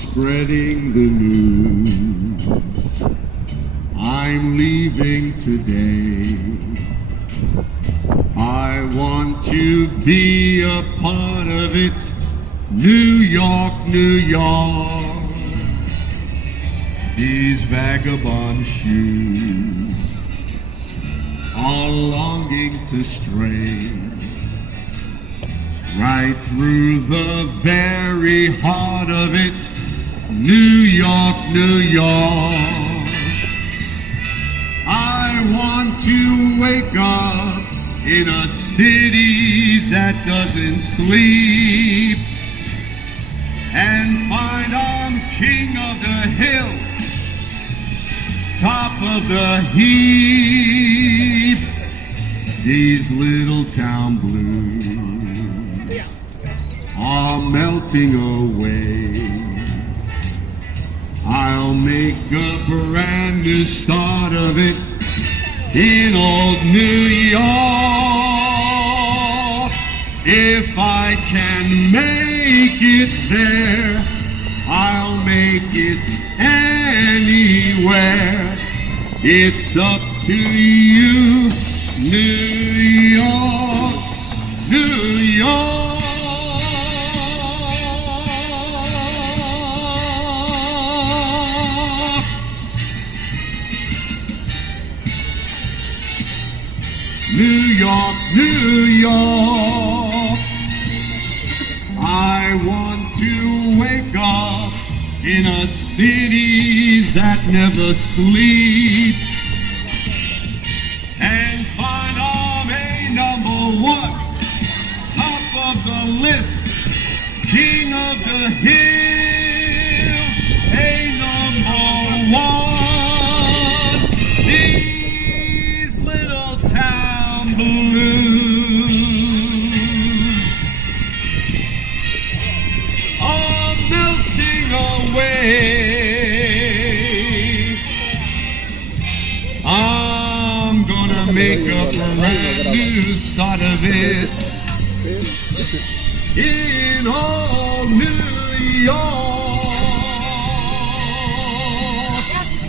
spreading the news. I'm leaving today. I want to be a part of it. New York, New York. These vagabond shoes are longing to stray right through the very heart of it. New York, New York. I want to wake up in a city that doesn't sleep and find I'm king of the hill, top of the heap. These little town blues are melting away. I'll make a brand new start of it in old New York. If I can make it there, I'll make it anywhere. It's up to you, New York, New York. New York, New York. I want to wake up in a city that never sleeps and find I'm a #1, top of the list, king of the hill, a #1. These little town blues are melting away. I'm gonna make a brand new start of it in old New York.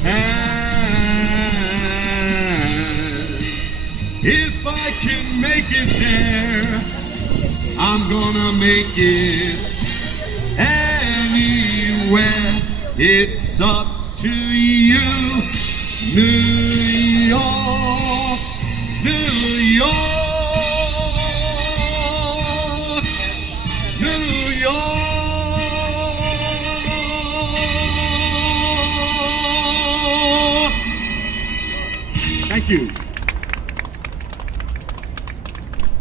And if I can make it there, I'm gonna make it anywhere. It's up to you, New York, New York, New York. Thank you.